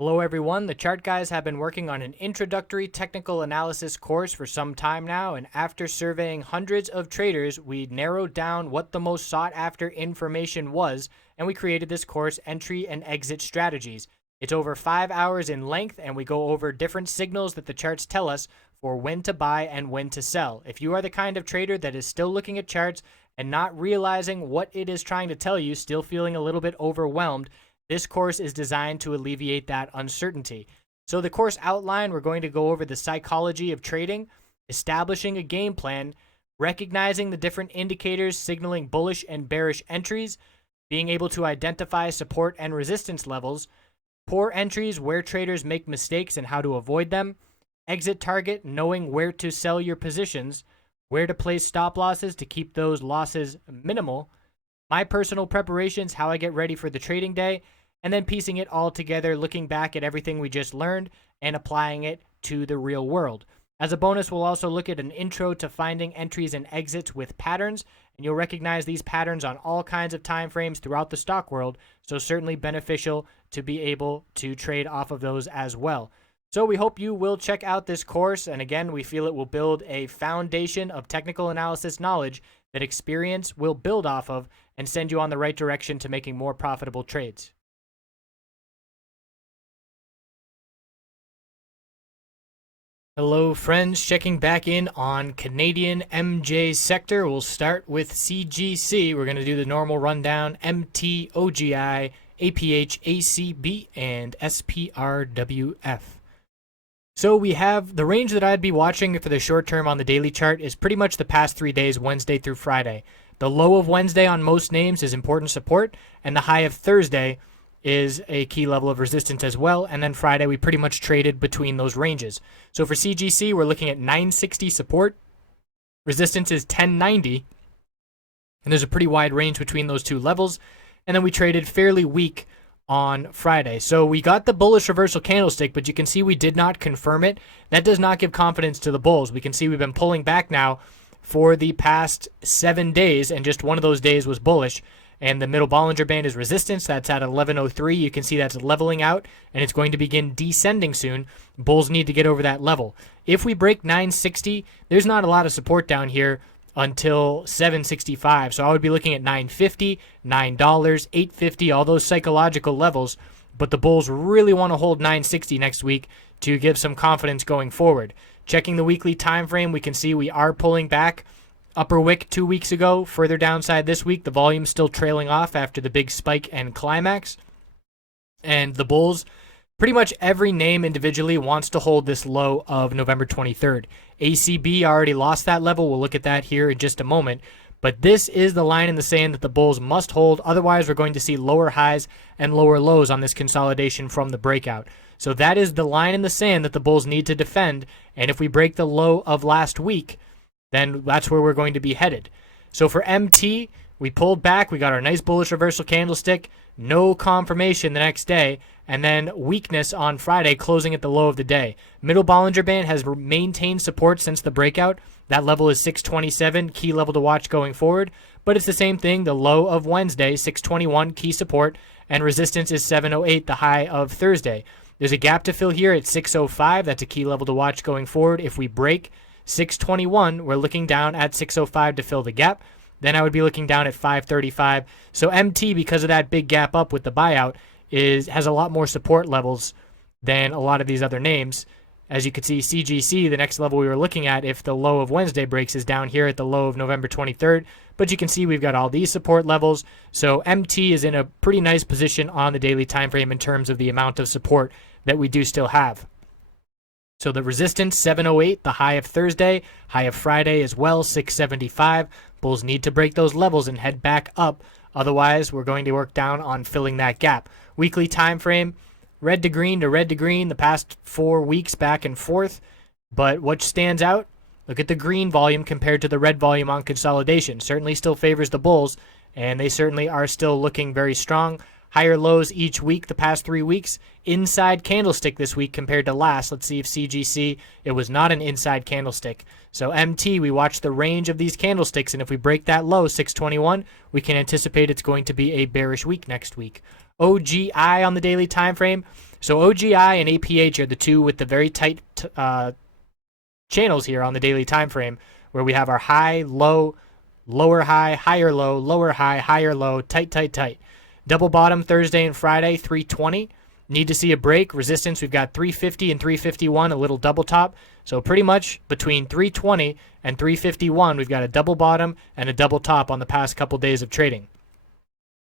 Hello everyone, the chart guys have been working on an introductory technical analysis course for some time now, and after surveying hundreds of traders, we narrowed down what the most sought after information was, and we created this course, Entry and Exit Strategies. It's over 5 hours in length, and we go over different signals that the charts tell us for when to buy and when to sell. If you are the kind of trader that is still looking at charts and not realizing what it is trying to tell you, still feeling a little bit overwhelmed, this course is designed to alleviate that uncertainty. So the course outline, we're going to go over the psychology of trading, establishing a game plan, recognizing the different indicators signaling bullish and bearish entries, being able to identify support and resistance levels, poor entries where traders make mistakes and how to avoid them, exit target, knowing where to sell your positions, where to place stop losses to keep those losses minimal, my personal preparations, how I get ready for the trading day, and then piecing it all together, looking back at everything we just learned and applying it to the real world. As a bonus, we'll also look at an intro to finding entries and exits with patterns, and you'll recognize these patterns on all kinds of time frames throughout the stock world, so certainly beneficial to be able to trade off of those as well. So we hope you will check out this course, and again, we feel it will build a foundation of technical analysis knowledge that experience will build off of and send you on the right direction to making more profitable trades. Hello friends, checking back in on Canadian MJ sector. We'll start with CGC. We're going to do the normal rundown: MT, OGI, APH, ACB, and SPRWF. So we have the range that I'd be watching for the short term on the daily chart is pretty much the past 3 days, Wednesday through Friday. The low of Wednesday on most names is important support, and the high of Thursday is a key level of resistance as well. And then Friday, we pretty much traded between those ranges. So for CGC, we're looking at 960 support. Resistance is 1090. And there's a pretty wide range between those two levels. And then we traded fairly weak on Friday. So we got the bullish reversal candlestick, but you can see we did not confirm it. That does not give confidence to the bulls. We can see we've been pulling back now for the past 7 days, and just one of those days was bullish. And the middle Bollinger Band is resistance. That's at 1103. You can see that's leveling out, and it's going to begin descending soon. Bulls need to get over that level. If we break 960, there's not a lot of support down here until 765. So I would be looking at 950, $9, $850, all those psychological levels. But the bulls really want to hold 960 next week to give some confidence going forward. Checking the weekly time frame, we can see we are pulling back. Upper wick 2 weeks ago, further downside this week. The volume still trailing off after the big spike and climax. And the bulls, pretty much every name individually wants to hold this low of November 23rd. ACB already lost that level. We'll look at that here in just a moment. But this is the line in the sand that the bulls must hold. Otherwise, we're going to see lower highs and lower lows on this consolidation from the breakout. So that is the line in the sand that the bulls need to defend. And if we break the low of last week, then that's where we're going to be headed. So for MT, we pulled back. We got our nice bullish reversal candlestick. No confirmation the next day. And then weakness on Friday, closing at the low of the day. Middle Bollinger Band has maintained support since the breakout. That level is 627, key level to watch going forward. But it's the same thing. The low of Wednesday, 621, key support. And resistance is 708, the high of Thursday. There's a gap to fill here at 605. That's a key level to watch going forward. If we break 621, we're looking down at 605 to fill the gap. Then I would be looking down at 535. So MT, because of that big gap up with the buyout, has a lot more support levels than a lot of these other names. As you can see, CGC, the next level we were looking at, if the low of Wednesday breaks, is down here at the low of November 23rd. But you can see we've got all these support levels. So MT is in a pretty nice position on the daily time frame in terms of the amount of support that we do still have. So the resistance, 708, the high of Thursday, high of Friday as well, 675. Bulls need to break those levels and head back up. Otherwise, we're going to work down on filling that gap. Weekly time frame, red to green to red to green, the past 4 weeks back and forth. But what stands out? Look at the green volume compared to the red volume on consolidation. Certainly still favors the bulls, and they certainly are still looking very strong. Higher lows each week the past 3 weeks. Inside candlestick this week compared to last. Let's see if CGC, it was not an inside candlestick. So MT, we watch the range of these candlesticks, and if we break that low, 621, we can anticipate it's going to be a bearish week next week. OGI on the daily time frame, So OGI and APH are the two with the very tight channels here on the daily time frame, where we have our high, low, lower high, higher low, lower high, higher low, tight, tight, tight. Double bottom Thursday and Friday, 320. Need to see a break. Resistance, we've got 350 and 351, a little double top. So pretty much between 320 and 351, we've got a double bottom and a double top on the past couple days of trading.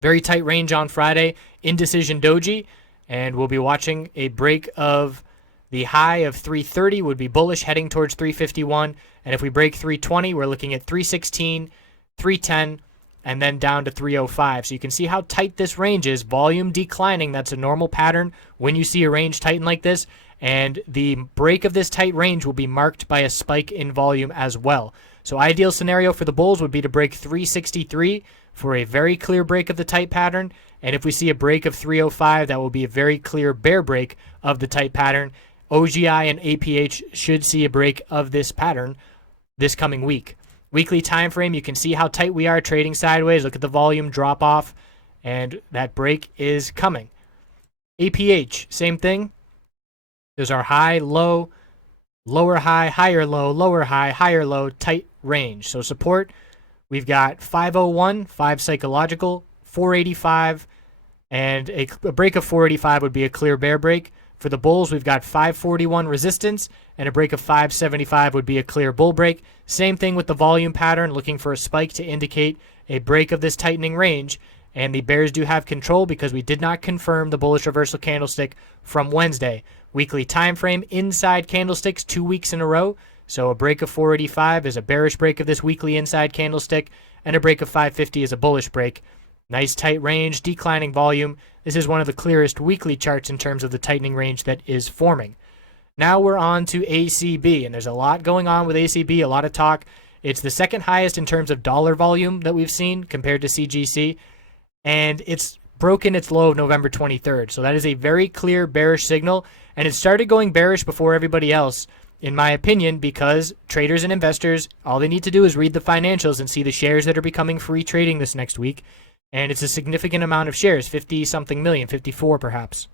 Very tight range on Friday, indecision doji, and we'll be watching a break of the high of 330 would be bullish, heading towards 351. And if we break 320, we're looking at 316, 310, and then down to 305. So you can see how tight this range is. Volume declining, that's a normal pattern when you see a range tighten like this. And the break of this tight range will be marked by a spike in volume as well. So ideal scenario for the bulls would be to break 363 for a very clear break of the tight pattern. And if we see a break of 305, that will be a very clear bear break of the tight pattern. OGI and APH should see a break of this pattern this coming week. Weekly time frame, you can see how tight we are trading sideways. Look at the volume drop off, and that break is coming. APH, same thing. There's our high, low, lower high, higher low, lower high, higher low, tight range. So support, we've got 501, 5 psychological, 485, and a break of 485 would be a clear bear break. For the bulls, we've got 541 resistance, and a break of 575 would be a clear bull break. Same thing with the volume pattern, looking for a spike to indicate a break of this tightening range. And the bears do have control because we did not confirm the bullish reversal candlestick from Wednesday. Weekly time frame, inside candlesticks 2 weeks in a row. So a break of 485 is a bearish break of this weekly inside candlestick, and a break of 550 is a bullish break. Nice tight range, declining volume. This is one of the clearest weekly charts in terms of the tightening range that is forming. Now we're on to ACB, and there's a lot going on with ACB, a lot of talk. It's the second highest in terms of dollar volume that we've seen compared to CGC, and it's broken its low of November 23rd. So that is a very clear bearish signal, and it started going bearish before everybody else, in my opinion, because traders and investors, all they need to do is read the financials and see the shares that are becoming free trading this next week. And it's a significant amount of shares, 50-something million, 54 perhaps.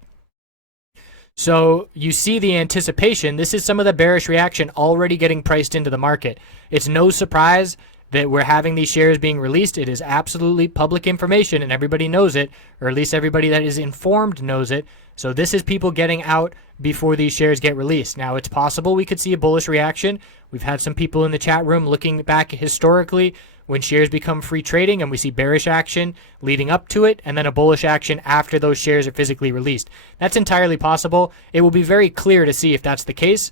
So you see the anticipation. This is some of the bearish reaction already getting priced into the market. It's no surprise that we're having these shares being released. It is absolutely public information, and everybody knows it, or at least everybody that is informed knows it. So this is people getting out before these shares get released. Now, it's possible we could see a bullish reaction. We've had some people in the chat room looking back historically when shares become free trading and we see bearish action leading up to it and then a bullish action after those shares are physically released. That's entirely possible. It will be very clear to see if that's the case.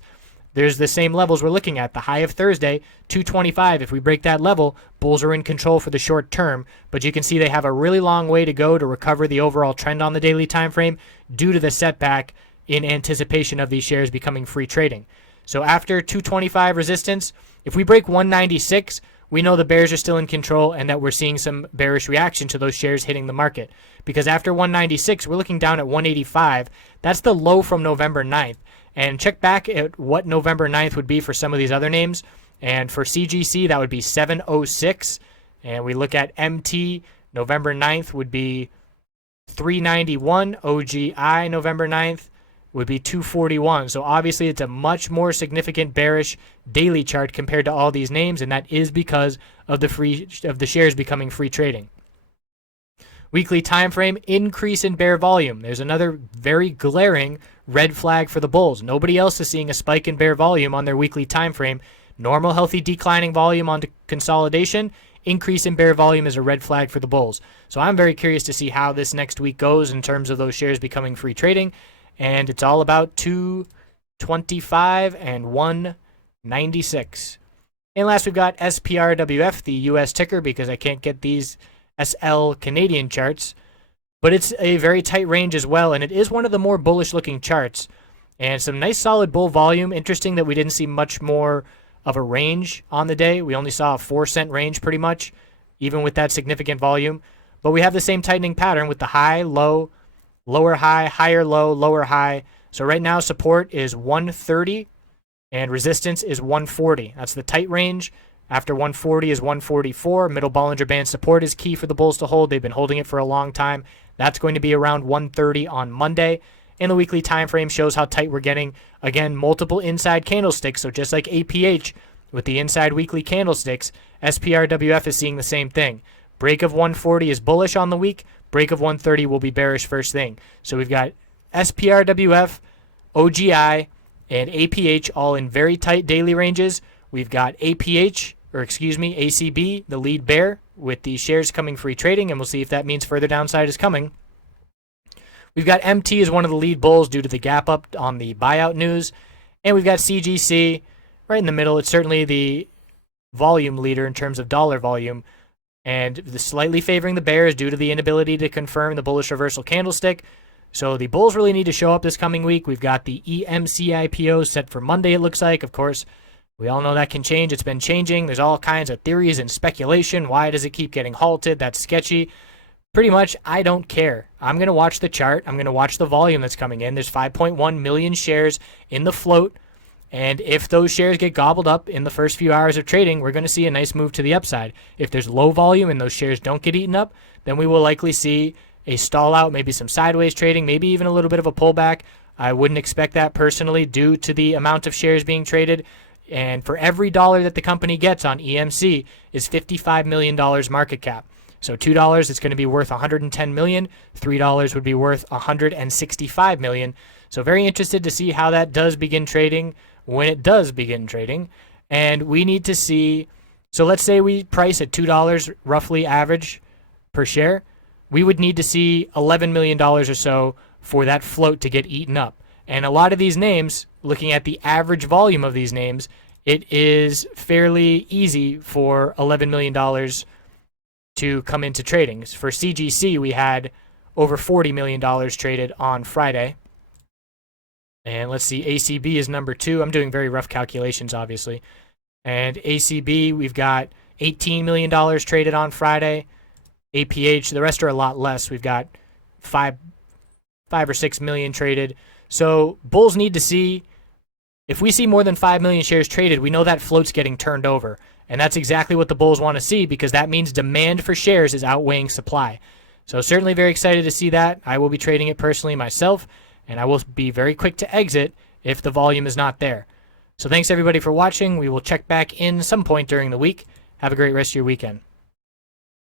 There's the same levels we're looking at. The high of Thursday, 225. If we break that level, bulls are in control for the short term, but you can see they have a really long way to go to recover the overall trend on the daily time frame due to the setback in anticipation of these shares becoming free trading. So after 225 resistance, if we break 196, we know the bears are still in control and that we're seeing some bearish reaction to those shares hitting the market. Because after 196, we're looking down at 185. That's the low from November 9th. And check back at what November 9th would be for some of these other names. And for CGC, that would be 706. And we look at MT, November 9th would be 391. OGI, November 9th, would be 241. So obviously it's a much more significant bearish daily chart compared to all these names, and that is because of the shares becoming free trading. Weekly time frame, increase in bear volume. There's another very glaring red flag for the bulls. Nobody else is seeing a spike in bear volume on their weekly time frame. Normal, healthy, declining volume onto consolidation. Increase in bear volume is a red flag for the bulls. So I'm very curious to see how this next week goes in terms of those shares becoming free trading. And it's all about 225 and 196. And last, we've got SPRWF, the US ticker, because I can't get these SL Canadian charts. But it's a very tight range as well, and it is one of the more bullish looking charts. And some nice solid bull volume. Interesting that we didn't see much more of a range on the day. We only saw a 4-cent range pretty much, even with that significant volume. But we have the same tightening pattern with the high, low, lower high, higher low, lower high. So right now support is 130 and resistance is 140. That's the tight range. After 140 is 144. Middle Bollinger Band support is key for the bulls to hold. They've been holding it for a long time. That's going to be around 130 on Monday. And the weekly time frame shows how tight we're getting. Again, multiple inside candlesticks. So just like APH with the inside weekly candlesticks, SPRWF is seeing the same thing. Break of 140 is bullish on the week. Break of 130 will be bearish first thing. So we've got SPRWF, OGI, and APH all in very tight daily ranges. We've got ACB, the lead bear, with the shares coming free trading, and we'll see if that means further downside is coming. We've got MT as one of the lead bulls due to the gap up on the buyout news. And we've got CGC right in the middle. It's certainly the volume leader in terms of dollar volume. And the slightly favoring the bears due to the inability to confirm the bullish reversal candlestick. So the bulls really need to show up this coming week. We've got the EMC IPO set for Monday, it looks like. Of course, we all know that can change. It's been changing. There's all kinds of theories and speculation. Why does it keep getting halted? That's sketchy. Pretty much, I don't care. I'm going to watch the chart. I'm going to watch the volume that's coming in. There's 5.1 million shares in the float. And if those shares get gobbled up in the first few hours of trading, we're going to see a nice move to the upside. If there's low volume and those shares don't get eaten up, then we will likely see a stall out, maybe some sideways trading, maybe even a little bit of a pullback. I wouldn't expect that personally due to the amount of shares being traded. And for every dollar that the company gets on EMC is $55 million market cap. So $2 is going to be worth $110 million. $3 would be worth $165 million. So very interested to see how that does begin trading, when it does begin trading. And we need to see, so let's say we price at $2 roughly average per share. We would need to see $11 million or so for that float to get eaten up. And a lot of these names, looking at the average volume of these names, it is fairly easy for $11 million to come into trading. For CGC, we had over $40 million traded on Friday. And let's see, ACB is number 2. I'm doing very rough calculations, obviously. And ACB, we've got $18 million traded on Friday. APH, the rest are a lot less. We've got 5 or 6 million traded. So bulls need to see, if we see more than 5 million shares traded, we know that float's getting turned over. And that's exactly what the bulls want to see, because that means demand for shares is outweighing supply. So certainly very excited to see that. I will be trading it personally myself, and I will be very quick to exit if the volume is not there. So thanks everybody for watching. We will check back in some point during the week. Have a great rest of your weekend.